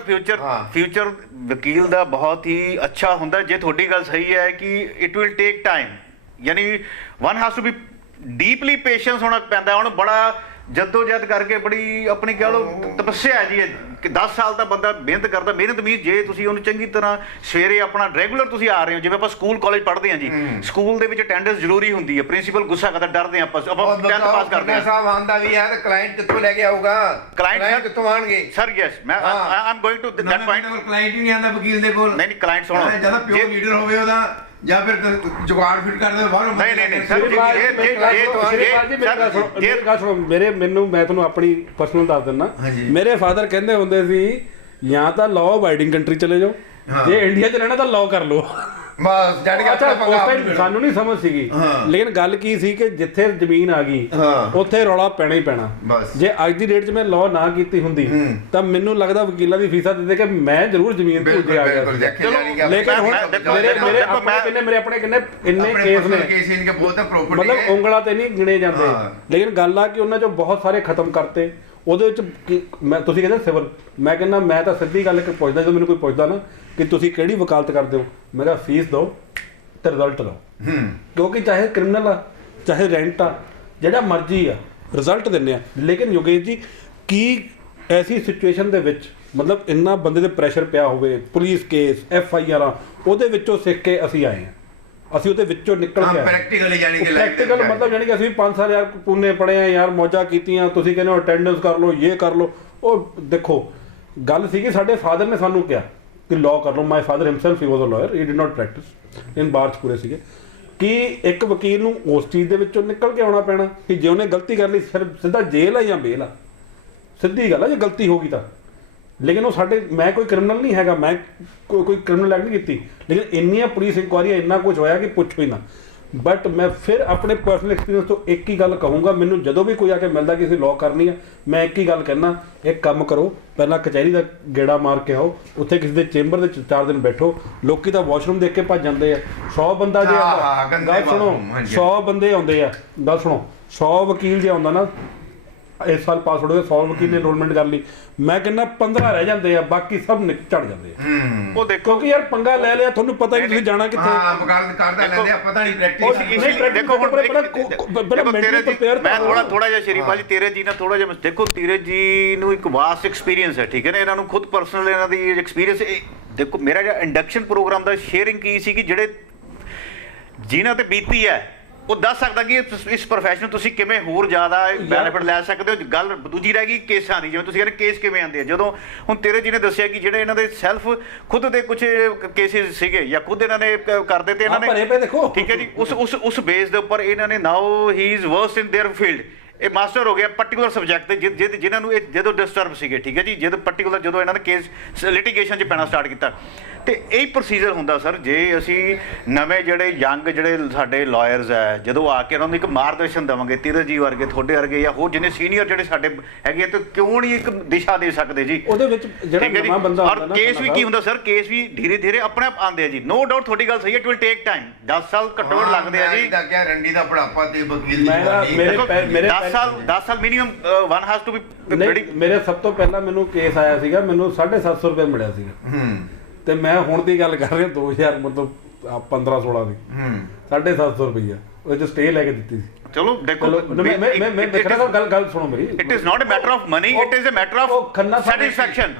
ਫਿਊਚਰ ਵਕੀਲ ਦਾ ਬਹੁਤ ਹੀ ਅੱਛਾ ਹੁੰਦਾ ਜੇ ਤੁਹਾਡੀ ਗੱਲ ਸਹੀ ਹੈ ਕਿ ਇਟ ਵਿਲ ਟੇਕ ਟਾਈਮ, ਯਾਨੀ one has to be deeply patience ਹੋਣਾ ਪੈਂਦਾ। ਹੁਣ ਬੜਾ ਜਦੋਜਹਿਦ ਕਰਕੇ ਬੜੀ ਆਪਣੀ ਕਹਿ ਲਓ ਤਪੱਸਿਆ ਹੈ ਜੀ ਕਿ 10 ਸਾਲ ਦਾ ਬੰਦਾ ਮਿਹਨਤ ਕਰਦਾ। ਮਿਹਨਤ ਮੀਨਸ ਜੇ ਤੁਸੀਂ ਉਹਨੂੰ ਚੰਗੀ ਤਰ੍ਹਾਂ ਸਵੇਰੇ ਆਪਣਾ ਰੈਗੂਲਰ ਤੁਸੀਂ ਆ ਰਹੇ ਹੋ, ਜਿਵੇਂ ਆਪਾਂ ਸਕੂਲ ਕਾਲਜ ਪੜ੍ਹਦੇ ਹਾਂ ਜੀ, ਸਕੂਲ ਦੇ ਵਿੱਚ ਅਟੈਂਡੈਂਸ ਜ਼ਰੂਰੀ ਹੁੰਦੀ ਹੈ, ਪ੍ਰਿੰਸੀਪਲ ਗੁੱਸਾ ਕਰਦਾ, ਡਰਦੇ ਆਪਾਂ 10th ਪਾਸ ਕਰਦੇ ਹਾਂ। ਸਾਹਿਬ ਆਂਦਾ ਵੀ ਹੈ ਤੇ ਕਲਾਇੰਟ ਕਿੱਥੋਂ ਲੈ ਕੇ ਆਊਗਾ? ਕਲਾਇੰਟ ਕਿੱਥੋਂ ਆਣਗੇ? ਸਰ ਯੈਸ, ਮੈਂ I am going to that point. Client ਹੀ ਨਹੀਂ ਆਂਦਾ ਵਕੀਲ ਦੇ ਕੋਲ। ਨਹੀਂ ਕਲਾਇੰਟ ਸੁਣੋ, ਜਦੋਂ ਪਿਓ ਲੀਡਰ ਹੋਵੇ ਉਹਦਾ, ਜਾਂ ਫਿਰ ਜੁਗਾੜ ਫਿੱਟ ਕਰਦੇ ਬਾਹਰੋਂ। ਨਹੀਂ ਸਰ, ਮੈਨੂੰ ਮੈਂ ਤੁਹਾਨੂੰ ਆਪਣੀ ਪਰਸਨਲ ਦੱਸ ਦਿੰਦਾ। ਮੇਰੇ ਫਾਦਰ ਕਹਿੰਦੇ ਹੁੰਦੇ ਸੀ, ਜਾਂ ਤਾਂ ਲਾਅ ਅਬਾਈਡਿੰਗ ਕੰਟਰੀ ਚਲੇ ਜਾਓ, ਜੇ ਇੰਡੀਆ 'ਚ ਰਹਿਣਾ ਤਾਂ ਲਾਅ ਕਰ ਲਓ। ਬਸ ਜੱਟ ਗਿਆ। ਸਾਨੂੰ ਨਹੀਂ ਸਮਝ ਸੀਗੀ, ਲੇਕਿਨ ਗੱਲ ਕੀ ਸੀ ਕਿ ਜਿੱਥੇ ਜ਼ਮੀਨ ਆ ਗਈ ਉੱਥੇ ਰੌਲਾ ਪੈਣਾ ਹੀ ਪੈਣਾ। ਜੇ ਅੱਜ ਦੀ ਡੇਟ 'ਚ ਮੈਂ ਲਾਅ ਨਾ ਕੀਤੀ ਹੁੰਦੀ ਤਾਂ ਮੈਨੂੰ ਲੱਗਦਾ ਵਕੀਲਾਂ ਦੀ ਫੀਸਾਂ ਦੇ ਕੇ ਮੈਂ ਜ਼ਰੂਰ ਜ਼ਮੀਨ ਭੁੱਜੇ ਆ ਗਿਆ। ਲੇਕਿਨ ਹੁਣ ਮੇਰੇ ਆਪਣੇ ਕਿੰਨੇ ਇੰਨੇ ਕੇਸ ਨੇ, ਮਤਲਬ ਉਂਗਲਾਂ ਤੇ ਨਹੀਂ ਗਿਣੇ ਜਾਂਦੇ, ਲੇਕਿਨ ਗੱਲ ਆ ਕਿ ਉਹਨਾਂ 'ਚੋਂ ਬਹੁਤ ਸਾਰੇ ਖਤਮ ਕਰਤੇ। ਉਹਦੇ ਵਿੱਚ ਮੈਂ, ਤੁਸੀਂ ਕਹਿੰਦੇ ਸਿਵਲ, ਮੈਂ ਕਹਿੰਦਾ ਮੈਂ ਤਾਂ ਸਿੱਧੀ ਗੱਲ ਪੁੱਛਦਾ, ਜਦੋਂ ਮੈਨੂੰ ਕੋਈ ਪੁੱਛਦਾ ਨਾ ਕਿ ਤੁਸੀਂ ਕਿਹੜੀ ਵਕਾਲਤ ਕਰਦੇ ਹੋ, ਮੈਂ ਕਿਹਾ ਫੀਸ ਦਿਓ ਤੇ ਰਿਜ਼ਲਟ ਲਓ। ਕਿਉਂਕਿ ਚਾਹੇ ਕ੍ਰਿਮੀਨਲ ਆ, ਚਾਹੇ ਰੈਂਟ ਆ, ਜਿਹੜਾ ਮਰਜ਼ੀ ਆ, ਰਿਜ਼ਲਟ ਦਿੰਦੇ ਆ। ਲੇਕਿਨ ਯੋਗੇਸ਼ ਜੀ, ਕੀ ਐਸੀ ਸਿਚੁਏਸ਼ਨ ਦੇ ਵਿੱਚ ਮਤਲਬ ਇੰਨਾ ਬੰਦੇ ਦੇ ਪ੍ਰੈਸ਼ਰ ਪਿਆ ਹੋਵੇ, ਪੁਲਿਸ ਕੇਸ, FIR, ਉਹਦੇ ਵਿੱਚੋਂ ਸਿੱਖ ਕੇ ਅਸੀਂ ਆਏ ਹਾਂ, ਅਸੀਂ ਉਹਦੇ ਵਿੱਚੋਂ ਨਿਕਲ ਕੇ ਪ੍ਰੈਕਟੀਕਲ ਮਤਲਬ ਜਾਨੀ ਕਿ ਅਸੀਂ 5 ਸਾਲ ਯਾਰ ਪੂਨੇ ਪੜ੍ਹੇ ਆ ਯਾਰ, ਮੌਜਾਂ ਕੀਤੀਆਂ। ਤੁਸੀਂ ਕਹਿੰਦੇ ਹੋ ਅਟੈਂਡੈਂਸ ਕਰ ਲਓ, ਇਹ ਕਰ ਲਓ। ਉਹ ਦੇਖੋ ਗੱਲ ਸੀ ਕਿ ਸਾਡੇ ਫਾਦਰ ਨੇ ਸਾਨੂੰ ਕਿਹਾ ਕਿ ਲਾਅ ਕਰ ਲਓ। My father himself he was a lawyer, he did not practise in bar 'ਚ ਪੂਰੇ ਸੀਗੇ ਕਿ ਇੱਕ ਵਕੀਲ ਨੂੰ ਉਸ ਚੀਜ਼ ਦੇ ਵਿੱਚੋਂ ਨਿਕਲ ਕੇ ਆਉਣਾ ਪੈਣਾ ਕਿ ਜੇ ਉਹਨੇ ਗਲਤੀ ਕਰ ਲਈ ਫਿਰ ਸਿੱਧਾ ਜੇਲ੍ਹ ਆ ਜਾਂ ਬੇਲ ਆ। ਸਿੱਧੀ ਗੱਲ ਆ ਜੇ ਗਲਤੀ ਹੋ ਗਈ ਤਾਂ। ਲੇਕਿਨ ਉਹ ਸਾਡੇ, ਮੈਂ ਕੋਈ ਕ੍ਰਿਮੀਨਲ ਨਹੀਂ ਹੈਗਾ, ਮੈਂ ਕੋਈ ਕ੍ਰਿਮੀਨਲ ਐਕਟ ਨਹੀਂ ਕੀਤੀ, ਲੇਕਿਨ ਇੰਨੀਆਂ ਪੁਲਿਸ ਇਨਕੁਆਇਰੀਆਂ, ਇੰਨਾ ਕੁਝ ਹੋਇਆ ਕਿ ਪੁੱਛੋ ਹੀ ਨਾ। ਬਟ ਮੈਂ ਫਿਰ ਆਪਣੇ ਪਰਸਨਲ ਐਕਸਪੀਰੀਅੰਸ ਤੋਂ ਇੱਕ ਹੀ ਗੱਲ ਕਹੂੰਗਾ, ਮੈਨੂੰ ਜਦੋਂ ਵੀ ਕੋਈ ਆ ਕੇ ਮਿਲਦਾ ਕਿਸੇ ਲਾਅ ਕਰਨੀ ਆ, ਮੈਂ ਇੱਕ ਹੀ ਗੱਲ ਕਹਿਣਾ, ਇੱਕ ਕੰਮ ਕਰੋ, ਪਹਿਲਾਂ ਕਚਹਿਰੀ ਦਾ ਗੇੜਾ ਮਾਰ ਕੇ ਆਓ, ਉੱਥੇ ਕਿਸੇ ਦੇ ਚੇਂਬਰ ਦੇ 4 ਦਿਨ ਬੈਠੋ। ਲੋਕੀ ਤਾਂ ਵਾਸ਼ਰੂਮ ਦੇਖ ਕੇ ਭੱਜ ਜਾਂਦੇ ਆ। 100 ਬੰਦਾ ਜੇ ਗੱਲ ਸੁਣੋ, 100 ਬੰਦੇ ਆਉਂਦੇ ਆ, ਗੱਲ ਸੁਣੋ, 100 ਵਕੀਲ ਜੇ ਆਉਂਦਾ ਨਾ, ਇਸ ਸਾਲ ਪਾਸ ਹੋ ਗਏ 100 ਵਕੀਲ ਨੇ ਐਨਰੋਲਮੈਂਟ ਕਰ ਲਈ, ਮੈਂ ਕਹਿੰਦਾ 15 ਰਹਿ ਜਾਂਦੇ ਆ, ਬਾਕੀ ਸਭ ਝੜ ਜਾਂਦੇ ਆ। ਉਹ ਦੇਖੋ ਕਿਉਂਕਿ ਯਾਰ ਪੰਗਾ ਲੈ ਲਿਆ, ਤੁਹਾਨੂੰ ਪਤਾ ਹੀ ਤੁਸੀਂ ਜਾਣਾ ਕਿੱਥੇ। ਕਰਦਾ ਲੈਂਦੇ ਆ, ਪਤਾ ਨਹੀਂ ਪ੍ਰੈਕਟਿਸ। ਦੇਖੋ ਹੁਣ ਮੈਂ ਥੋੜਾ ਜਿਹਾ ਸ਼ਰੀਫਾ ਜੀ ਤੇਰੇ ਜੀ ਨਾਲ ਥੋੜਾ ਜਿਹਾ ਦੇਖੋ, ਤੇਰੇ ਜੀ ਨੂੰ ਇੱਕ ਵਾਸਟ ਐਕਸਪੀਰੀਅੰਸ ਹੈ, ਠੀਕ ਹੈ ਨਾ, ਇਹਨਾਂ ਨੂੰ ਖੁਦ ਪਰਸਨਲ ਇਹਨਾਂ ਦੀ ਐਕਸਪੀਰੀਅੰਸ। ਦੇਖੋ ਮੇਰਾ ਜਿਹੜਾ ਇੰਡਕਸ਼ਨ ਪ੍ਰੋਗਰਾਮ ਦਾ ਸ਼ੇਅਰਿੰਗ ਕੀ ਸੀ ਕਿ ਜਿਹੜੇ ਜਿਨ੍ਹਾਂ ਤੇ ਬੀਤੀ ਹੈ ਉਹ ਦੱਸ ਸਕਦਾ ਕਿ ਇਸ ਪ੍ਰੋਫੈਸ਼ਨ ਤੁਸੀਂ ਕਿਵੇਂ ਹੋਰ ਜ਼ਿਆਦਾ ਬੈਨੀਫਿਟ ਲੈ ਸਕਦੇ ਹੋ। ਗੱਲ ਦੂਜੀ ਰਹਿ ਗਈ ਕੇਸਾਂ ਦੀ, ਜਿਵੇਂ ਤੁਸੀਂ ਕਹਿੰਦੇ ਕੇਸ ਕਿਵੇਂ ਆਉਂਦੇ ਆ। ਜਦੋਂ ਹੁਣ ਤੇਰੇ ਜੀ ਨੇ ਦੱਸਿਆ ਕਿ ਜਿਹੜੇ ਇਹਨਾਂ ਦੇ ਸੈਲਫ ਖੁਦ ਦੇ ਕੁਝ ਕੇਸਿਸ ਸੀਗੇ ਜਾਂ ਖੁਦ ਇਹਨਾਂ ਨੇ ਕਰਦੇ ਤੇ ਇਹਨਾਂ ਨੇ, ਠੀਕ ਹੈ ਜੀ, ਉਸ ਬੇਸ ਦੇ ਉੱਪਰ ਇਹਨਾਂ ਨੇ now he is worst in their field. ਇਹ ਮਾਸਟਰ ਹੋ ਗਿਆ ਪਰਟੀਕੂਲਰ ਸਬਜੈਕਟ ਤੇ ਜਿਨ੍ਹਾਂ ਨੂੰ ਇਹ ਜਦੋਂ ਡਿਸਟਰਬ ਸੀਗੇ, ਠੀਕ ਹੈ ਜੀ, ਜਦੋਂ ਪਰਟੀਕੂਲਰ ਜਦੋਂ ਇਹਨਾਂ ਨੇ ਕੇਸ ਲਿਟੀਗੇਸ਼ਨ 'ਚ ਪੈਣਾ ਸਟਾਰਟ ਕੀਤਾ। ਤੇ ਇਹ ਪ੍ਰੋਸੀਜਰ ਹੁੰਦਾ ਸਰ, ਜੇ ਅਸੀਂ ਨਵੇਂ ਜਿਹੜੇ ਯੰਗ ਜਿਹੜੇ ਸਾਡੇ ਲਾਇਰਸ ਹੈ, ਜਦੋਂ ਆ ਕੇ ਉਹਨਾਂ ਨੂੰ ਇੱਕ ਮਾਰਗਦਰਸ਼ਨ ਦੇਵਾਂਗੇ, ਤੀਰਥ ਜੀ ਵਰਗੇ, ਤੁਹਾਡੇ ਵਰਗੇ ਜਾਂ ਹੋਰ ਜਿੰਨੇ ਸੀਨੀਅਰ ਜਿਹੜੇ ਸਾਡੇ ਹੈਗੇ, ਤੇ ਕਿਉਂ ਨਹੀਂ ਇੱਕ ਦਿਸ਼ਾ ਦੇ ਸਕਦੇ ਜੀ ਉਹਦੇ ਵਿੱਚ ਜਿਹੜਾ ਨਵਾਂ ਬੰਦਾ ਹੁੰਦਾ ਨਾ। ਕੇਸ ਵੀ ਕੀ ਹੁੰਦਾ ਸਰ, ਕੇਸ ਵੀ ਧੀਰੇ ਧੀਰੇ ਆਪਣੇ ਆਪ ਆਉਂਦੇ ਆ ਜੀ, ਨੋ ਡਾਊਟ ਤੁਹਾਡੀ ਗੱਲ ਸਹੀ ਹੈ, ਇਟ ਵਿਲ ਟੇਕ ਟਾਈਮ। 10 ਸਾਲ ਘੱਟੋ ਘੱਟ ਲੱਗਦੇ ਆ ਜੀ। ਦਾ ਕਿਆ ਰੰਡੀ ਦਾ ਬੁਢਾਪਾ ਤੇ ਵਕੀਲ ਮੇਰੇ 10 ਸਾਲ minimum one has to be. ਮੇਰੇ ਸਭ ਤੋਂ ਪਹਿਲਾਂ ਮੈਨੂੰ ਕੇਸ ਆਇਆ ਸੀਗਾ, ਮੈਨੂੰ 750 ਰੁਪਏ ਮਿਲਿਆ ਸੀਗਾ, ਤੇ ਮੈਂ ਹੁਣ ਦੀ ਗੱਲ ਕਰ ਰਿਹਾ 2000 ਮਤਲਬ 15-16 ਦੀ 750 ਰੁਪਈਆ ਉਹ ਚ ਸਟੇ ਲੈ ਕੇ ਦਿੱਤੀ ਸੀ। ਚਲੋ ਦੇਖੋ ਮੈਂ ਦੇਖਣਾ ਗੱਲ ਸੁਣੋ ਮੇਰੀ, it is not a matter of money, it is a matter of satisfaction.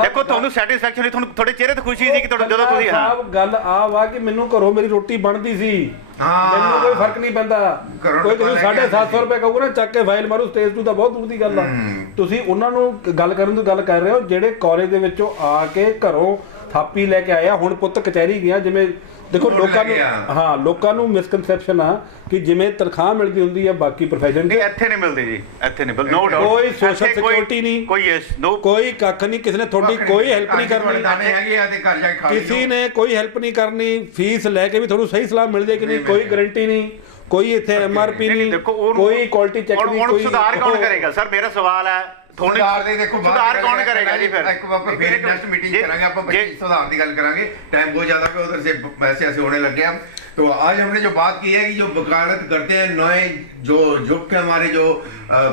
ਦੇਖੋ ਤੁਹਾਨੂੰ ਸੈਟੀਸਫੈਕਸ਼ਨ ਨਹੀਂ, ਤੁਹਾਨੂੰ ਤੁਹਾਡੇ ਚਿਹਰੇ ਤੇ ਖੁਸ਼ੀ ਸੀ ਕਿ ਜਦੋਂ ਤੁਸੀਂ ਹਾਂ ਗੱਲ ਆ ਵਾ ਕਿ ਮੈਨੂੰ ਘਰੋਂ ਮੇਰੀ ਰੋਟੀ ਬਣਦੀ ਸੀ, ਮੈਨੂੰ ਕੋਈ ਫਰਕ ਨਹੀਂ ਪੈਂਦਾ। ਕੋਈ ਤੁਸੀਂ 750 ਰੁਪਏ ਕਹੂਗਾ ਨਾ ਚੱਕ ਕੇ ਫਾਈਲ ਮਾਰੂ ਸਟੇਜ ਤੋਂ, ਤਾਂ ਬਹੁਤ ਦੂਰ ਦੀ ਗੱਲ ਆ। ਤੁਸੀਂ ਉਹਨਾਂ ਨੂੰ ਗੱਲ ਕਰਨ ਦੀ ਗੱਲ ਕਰ ਰਹੇ ਹੋ ਜਿਹੜੇ ਕਾਲਜ ਦੇ ਵਿੱਚੋਂ ਆ ਕੇ ਘਰੋਂ ਥਾਪੀ ਲੈ ਕੇ ਆਇਆ, ਹੁਣ ਪੁੱਤ ਕਚਹਿਰੀ ਗਿਆ। ਜਿਵੇਂ ਦੇਖੋ ਲੋਕਾਂ ਨੂੰ ਮਿਸਕਨਸੈਪਸ਼ਨ ਆ ਕਿ ਜਿਵੇਂ ਤਨਖਾਹ ਮਿਲਦੀ ਹੁੰਦੀ ਆ ਬਾਕੀ ਪ੍ਰੋਫੈਸ਼ਨ 'ਚ, ਇੱਥੇ ਨਹੀਂ ਮਿਲਦੀ ਜੀ, ਇੱਥੇ ਨਹੀਂ ਮਿਲਦੀ, ਨੋ ਡਾਊਟ। ਕੋਈ ਸੋਸ਼ਲ ਸਿਕਿਉਰਿਟੀ ਨਹੀਂ, ਕੋਈ ਕੱਖ ਨਹੀਂ, ਕਿਸੇ ਨੇ ਤੁਹਾਡੀ ਕੋਈ ਹੈਲਪ ਨਹੀਂ ਕਰਨੀ, ਕਿਸੇ ਨੇ ਕੋਈ ਹੈਲਪ ਨਹੀਂ ਕਰਨੀ। ਫੀਸ ਲੈ ਕੇ ਵੀ ਤੁਹਾਨੂੰ ਸਹੀ ਸਲਾਹ ਮਿਲ ਜਾਏ ਕਿ ਨਹੀਂ, ਕੋਈ ਗਾਰੰਟੀ ਨਹੀਂ, ਕੋਈ ਇੱਥੇ MRP ਨਹੀਂ, ਕੋਈ ਕੁਆਲਿਟੀ ਚੈੱਕ ਨਹੀਂ। ਕੋਈ ਸੁਧਾਰ ਕੌਣ ਕਰੇਗਾ ਸਰ, ਮੇਰਾ ਸਵਾਲ ਹੈ। ਸੁਧਾਰ ਦੇ ਦੇਖੋ ਸੁਧਾਰ ਕੌਣ ਕਰੇਗਾ ਜੀ? ਫਿਰ ਇੱਕ ਵਾਰ ਫਿਰ ਨੈਕਸਟ मीटिंग करेंगे, अपन सुधार की गल करेंगे। टाइम बहुत ज्यादा पे उधर से वैसे ऐसे होने लग गया। तो आज हमने जो बात की है कि जो वकालत करते हैं नए जो युग के हमारे जो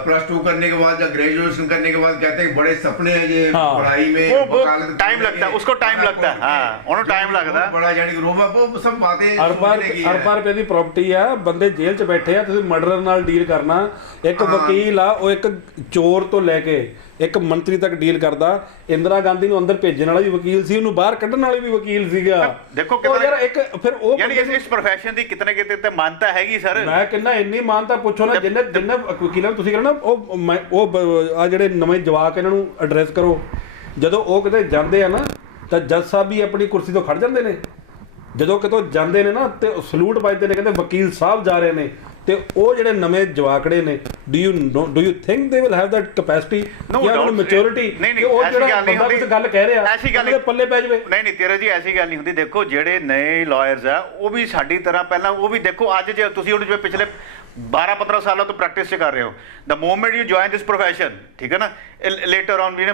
+2 करने के बाद या ग्रेजुएशन करने के बाद कहते हैं बड़े सपने हैं ये पढ़ाई में, वकालत टाइम लगता है, उसको टाइम लगता है, हाँ उन्हें टाइम लगता है बड़ा, यानी रोबा वो सब बातें अरबां रुपए ਦੀ ਪ੍ਰਾਪਰਟੀ ਆ, ਬੰਦੇ ਜੇਲ੍ਹ 'ਚ ਬੈਠੇ ਆ, ਤੁਸੀਂ ਮਰਡਰ ਨਾਲ ਡੀਲ ਕਰਨਾ। ਇੱਕ ਵਕੀਲ ਆ ਉਹ ਇੱਕ ਚੋਰ ਤੋਂ ਲੈ ਕੇ ਇੱਕ ਮੰਤਰੀ ਤੱਕ ਡੀਲ ਕਰਦਾ। ਇੰਦਰਾ ਗਾਂਧੀ ਨੂੰ ਅੰਦਰ ਭੇਜਣ ਵਾਲਾ ਵੀ ਵਕੀਲ ਸੀ, ਉਹਨੂੰ ਬਾਹਰ ਕੱਢਣ ਵਾਲਾ ਵੀ ਵਕੀਲ ਸੀਗਾ। ਦੇਖੋ ਯਾਰ ਇੱਕ ਫਿਰ ਉਹ ਯਾਨੀ ਇਸ ਪ੍ਰੋਫੈਸ਼ਨ ਦੀ ਕਿਤਨੇ ਕਿਤੇ ਤੇ ਮਾਨਤਾ ਹੈਗੀ ਸਰ। ਮੈਂ ਕਹਿੰਦਾ ਇੰਨੀ ਮਾਨਤਾ ਪੁੱਛੋ ਨਾ, ਜਿੰਨੇ ਵਕੀਲਾਂ ਨੂੰ ਤੁਸੀਂ ਕਹਿੰਦੇ ਨਾ ਉਹ ਆ ਜਿਹੜੇ ਨਵੇਂ ਜਵਾਕ ਇਹਨਾਂ ਨੂੰ ਐਡਰੈਸ ਕਰੋ। ਜਦੋਂ ਉਹ ਕਿਤੇ ਜਾਂਦੇ ਆ ਨਾ ਤਾਂ ਜੱਜ ਸਾਹਿਬ ਵੀ ਆਪਣੀ ਕੁਰਸੀ ਤੋਂ ਖੜ ਜਾਂਦੇ ਨੇ। ਜਦੋਂ ਕਿਤੋਂ ਜਾਂਦੇ ਨੇ ਨਾ ਤੇ ਸਲੂਟ ਵੱਜਦੇ ਨੇ, ਕਹਿੰਦੇ ਵਕੀਲ ਸਾਹਿਬ ਜਾ ਰਹੇ ਨੇ। ਤੇ ਉਹ ਜਿਹੜੇ ਨਵੇਂ ਜਵਾਕੜੇ ਨੇ, do you think they will have that capacity ਜਾਂ ਉਹਨਾਂ ਨੂੰ ਮੈਚੁਰਿਟੀ ਕਿ ਉਹ ਜਿਹੜਾ ਬੰਦਾ ਕੁਝ ਗੱਲ ਕਹਿ ਰਿਹਾ ਐਸੀ ਗੱਲ ਪੱਲੇ ਪੈ ਜਾਵੇ? ਨਹੀਂ ਤੇਰਾ ਜੀ ਐਸੀ ਗੱਲ ਨਹੀਂ ਹੁੰਦੀ। ਦੇਖੋ ਜਿਹੜੇ ਨਏ ਲਾਇਰਸ ਆ ਉਹ ਵੀ ਸਾਡੀ ਤਰ੍ਹਾਂ ਪਹਿਲਾਂ ਉਹ ਵੀ ਦੇਖੋ ਅੱਜ ਜੇ ਤੁਸੀਂ ਹੁਣ ਜਿਵੇਂ ਪਿਛਲੇ 12-15 ਸਾਲਾਂ ਤੋਂ ਪ੍ਰੈਕਟਿਸ 'ਚ ਕਰ ਰਹੇ ਹੋ, the moment you join this profession, ਠੀਕ ਹੈ ਨਾ, ਲੇਟਰ ਔਨ ਵੀ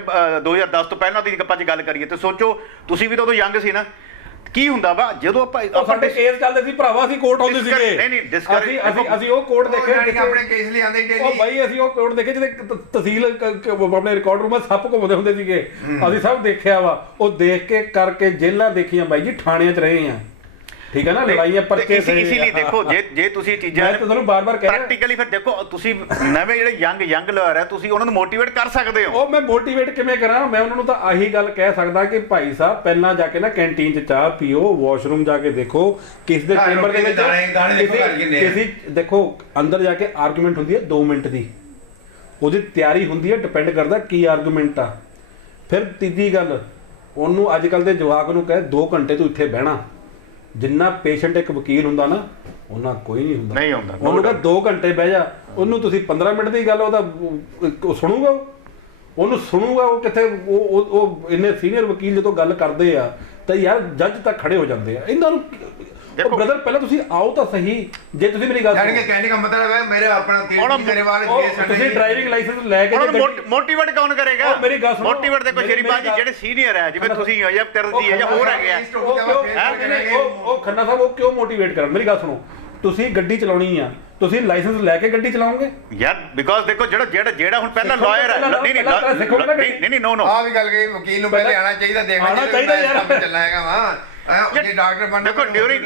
2010 ਤੋਂ ਪਹਿਲਾਂ ਦੀ ਆਪਾਂ 'ਚ ਗੱਲ ਕਰੀਏ ਤੇ ਸੋਚੋ ਤੁਸੀਂ ਵੀ ਤਾਂ ਉਦੋਂ ਯੰਗ ਸੀ ਨਾ, ਕੀ ਹੁੰਦਾ ਵਾ ਜਦੋਂ ਆਪਾਂ ਸਾਡੇ ਕੇਸ ਚੱਲਦੇ ਸੀ ਭਰਾਵਾ, ਅਸੀਂ ਕੋਰਟ ਆਉਂਦੇ ਸੀਗੇ। ਨਹੀਂ ਅਸੀਂ ਉਹ ਕੋਰਟ ਦੇਖੇ ਆਪਣੇ ਕੇਸ ਲਈ ਆਂਦੇ ਡੇਲੀ। ਉਹ ਬਾਈ ਅਸੀਂ ਉਹ ਕੋਰਟ ਦੇਖੇ ਜਿਹਦੇ ਤਹਿਸੀਲ ਆਪਣੇ ਰਿਕਾਰਡ ਰੂਮ 'ਚ ਸੱਪ ਘੁੰਮਦੇ ਹੁੰਦੇ ਸੀਗੇ, ਅਸੀਂ ਸਭ ਦੇਖਿਆ ਵਾ। ਉਹ ਦੇਖ ਕੇ ਕਰਕੇ ਜੇਲਾਂ ਦੇਖੀਆਂ ਬਾਈ ਜੀ, ਥਾਣਿਆਂ 'ਚ ਰਹੇ ਆ, ਠੀਕ ਹੈ ਨਾ, ਲੜਾਈਆਂ ਪਰਚੇ। ਇਸ ਲਈ ਦੇਖੋ ਜੇ ਤੁਸੀਂ ਚੀਜ਼ਾਂ ਤੁਹਾਨੂੰ ਬਾਰ-ਬਾਰ ਕਹਿ ਰਿਹਾ ਪ੍ਰੈਕਟੀਕਲੀ, ਫਿਰ ਦੇਖੋ ਤੁਸੀਂ ਨਵੇਂ ਜਿਹੜੇ ਯੰਗ ਲਾਇਰ ਹੈ ਤੁਸੀਂ ਉਹਨਾਂ ਨੂੰ ਮੋਟੀਵੇਟ ਕਰ ਸਕਦੇ ਹੋ। ਉਹ ਮੈਂ ਮੋਟੀਵੇਟ ਕਿਵੇਂ ਕਰਾਂ? ਮੈਂ ਉਹਨਾਂ ਨੂੰ ਤਾਂ ਆਹੀ ਗੱਲ ਕਹਿ ਸਕਦਾ ਕਿ ਭਾਈ ਸਾਹਿਬ ਪਹਿਲਾਂ ਜਾ ਕੇ ਨਾ ਕੈਂਟੀਨ 'ਚ ਚਾਹ ਪੀਓ, ਵਾਸ਼ਰੂਮ ਜਾ ਕੇ ਦੇਖੋ, ਕਿਸ ਦੇ ਚੈਂਬਰ ਦੇ ਵਿੱਚ ਕਿਸੇ ਦੇਖੋ ਅੰਦਰ ਜਾ ਕੇ ਆਰਗੂਮੈਂਟ ਹੁੰਦੀ ਹੈ 2 ਮਿੰਟ ਦੀ, ਉਹਦੀ ਤਿਆਰੀ ਹੁੰਦੀ ਹੈ, ਡਿਪੈਂਡ ਕਰਦਾ ਕੀ ਆਰਗੂਮੈਂਟ ਆ। ਫਿਰ ਤੀਜੀ ਗੱਲ, ਉਹਨੂੰ ਅੱਜ ਕੱਲ੍ਹ ਦੇ ਜਵਾਕ ਨੂੰ ਕਹੇ 2 ਘੰਟੇ ਤੂੰ ਇੱਥੇ ਬਹਿਣਾ। ਜਿੰਨਾ ਪੇਸ਼ੈਂਟ ਇੱਕ ਵਕੀਲ ਹੁੰਦਾ ਨਾ ਉਹਨਾਂ ਕੋਈ ਨਹੀਂ ਹੁੰਦਾ, ਨਹੀਂ ਹੁੰਦਾ। ਉਹਨੂੰ ਕਹੇ 2 ਘੰਟੇ ਬਹਿ ਜਾ, ਉਹਨੂੰ ਤੁਸੀਂ 15 ਮਿੰਟ ਦੀ ਗੱਲ ਉਹਦਾ ਸੁਣੂਗਾ, ਉਹਨੂੰ ਸੁਣੂਗਾ। ਉਹ ਕਿੱਥੇ ਉਹ ਇੰਨੇ ਸੀਨੀਅਰ ਵਕੀਲ ਜਦੋਂ ਗੱਲ ਕਰਦੇ ਆ ਤਾਂ ਯਾਰ ਜੱਜ ਤੱਕ ਖੜੇ ਹੋ ਜਾਂਦੇ ਆ। ਇਹਨਾਂ ਨੂੰ ਦੇਖੋ ਬ੍ਰਦਰ ਪਹਿਲਾਂ ਤੁਸੀਂ ਆਓ ਤਾਂ ਸਹੀ, ਜੇ ਤੁਸੀਂ ਮੇਰੀ ਗੱਲ यानी कि कहने का मतलब है मेरे अपना तीर्थ करने वाले देश ਤੁਸੀਂ ਡਰਾਈਵਿੰਗ ਲਾਇਸੈਂਸ ਲੈ ਕੇ ਮੋਟੀਵੇਟ ਕੌਣ ਕਰੇਗਾ? ਮੇਰੀ ਗੱਲ ਸੁਣੋ, ਮੋਟੀਵੇਟ ਦੇਖੋ ਸ਼ਰੀਫਾ ਜੀ ਜਿਹੜੇ ਸੀਨੀਅਰ ਹੈ ਜਿਵੇਂ ਤੁਸੀਂ ਹੋ ਜਾਂ ਤਰਜੀ ਹੈ ਜਾਂ ਹੋਰ ਹੈਗੇ ਆ, ਉਹ ਖੰਨਾ ਸਾਹਿਬ ਉਹ ਕਿਉਂ ਮੋਟੀਵੇਟ ਕਰਨ? ਮੇਰੀ ਗੱਲ ਸੁਣੋ, ਤੁਸੀਂ ਗੱਡੀ ਚਲਾਉਣੀ ਆ, ਤੁਸੀਂ ਲਾਇਸੈਂਸ ਲੈ ਕੇ ਗੱਡੀ ਚਲਾਓਗੇ ਯਾਰ ਬਿਕੋਜ਼ ਦੇਖੋ ਜਿਹੜਾ ਹੁਣ ਪਹਿਲਾਂ ਲਾਇਰ ਹੈ ਨਹੀਂ ਨੋ ਆ ਵੀ ਗੱਲ ਕਹੀ ਵਕੀਲ ਨੂੰ ਪਹਿਲੇ ਆਣਾ ਚਾਹੀਦਾ, ਦੇਖਣਾ ਚਾਹੀਦਾ ਯਾਰ ਚੱਲਣਾ ਹੈਗਾ ਵਾ ਇਹ ਡਾਕਟਰ ਬਣਨਾ। ਦੇਖੋ ਡਿਊਰਿੰਗ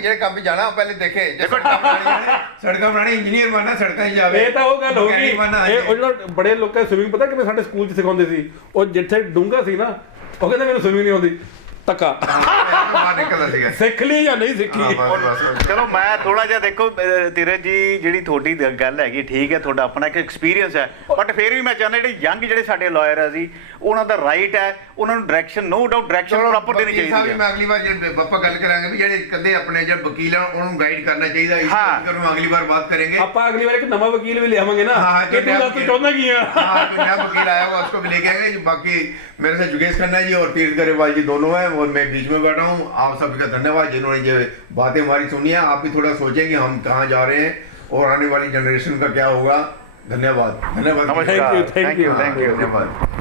ਜਿਹੜੇ ਕੰਮ ਜਾਣਾ ਪਹਿਲੇ ਦੇਖੇ ਸੜਕਾਂ ਬਣਾਣੀ, ਇੰਜੀਨੀਅਰ ਬਣਨਾ, ਸੜਕਾਂ ਹੀ ਜਾਵੇ। ਇਹ ਤਾਂ ਉਹ ਗੱਲ ਹੋ ਗਈ। ਇਹ ਉਹ ਜਿਹੜਾ ਬੜੇ ਲੋਕਾਂ ਸਵਿਮਿੰਗ ਪਤਾ ਕਿਵੇਂ ਸਾਡੇ ਸਕੂਲ 'ਚ ਸਿਖਾਉਂਦੇ ਸੀ, ਉਹ ਜਿੱਥੇ ਡੂੰਘਾ ਸੀ ਨਾ ਉਹ ਕਹਿੰਦੇ ਮੈਨੂੰ ਸਵਿਮਿੰਗ ਨਹੀਂ ਆਉਂਦੀ, ਧੱਕਾ ਨਿਕਲਦਾ ਸੀਗਾ, ਸਿੱਖ ਲਈ ਜਾਂ ਨਹੀਂ ਸਿੱਖੀ। ਚਲੋ ਮੈਂ ਥੋੜਾ ਜਿਹਾ ਦੇਖੋ ਧੀਰਜ ਜੀ ਜਿਹੜੀ ਤੁਹਾਡੀ ਗੱਲ ਹੈਗੀ ਠੀਕ ਹੈ, ਤੁਹਾਡਾ ਆਪਣਾ ਇੱਕ ਐਕਸਪੀਰੀਅੰਸ ਹੈ, ਬਟ ਫਿਰ ਵੀ ਮੈਂ ਚਾਹੁੰਦਾ ਜਿਹੜੇ ਯੰਗ ਜਿਹੜੇ ਸਾਡੇ ਲਾਇਰ ਆ ਜੀ ਉਹਨਾਂ ਦਾ ਰਾਈਟ ਹੈ, ਉਹਨਾਂ ਨੂੰ direction no doubt direction proper ਦੇਣੀ ਚਾਹੀਦੀ ਹੈ। ਮੈਂ ਅਗਲੀ ਵਾਰ ਜਦ ਆਪਾਂ ਗੱਲ ਕਰਾਂਗੇ ਵੀ ਜਿਹੜੇ ਕੱਦੇ ਆਪਣੇ ਜਿਹੜੇ ਵਕੀਲ ਆ ਉਹਨੂੰ ਗਾਈਡ ਕਰਨਾ ਚਾਹੀਦਾ, ਇਸ ਕਰਕੇ ਨੂੰ ਅਗਲੀ ਵਾਰ ਬਾਤ ਕरेंगे। ਆਪਾਂ ਅਗਲੀ ਵਾਰ ਇੱਕ ਨਵਾਂ ਵਕੀਲ ਵੀ ਲਿਆਵਾਂਗੇ ਨਾ ਕਿ ਤੂੰ ਦੱਸ ਤੂੰ ਚਾਹੁੰਦਾ ਕੀ ਆ। हाँ जो नया वकील आया होगा उसको भी लेके आएंगे। बाकी मेरे से जुगेश खन्ना जी और तीर्थ गरेवाल जी दोनों हैं और मैं बीच में बैठा हूँ। आप सभी का धन्यवाद जिन्होंने ये बातें हमारी सुनी है। आप भी थोड़ा सोचें कि हम कहाँ जा रहे हैं और आने वाली जनरेशन का क्या होगा। धन्यवाद। नमस्कार, थैंक यू, धन्यवाद।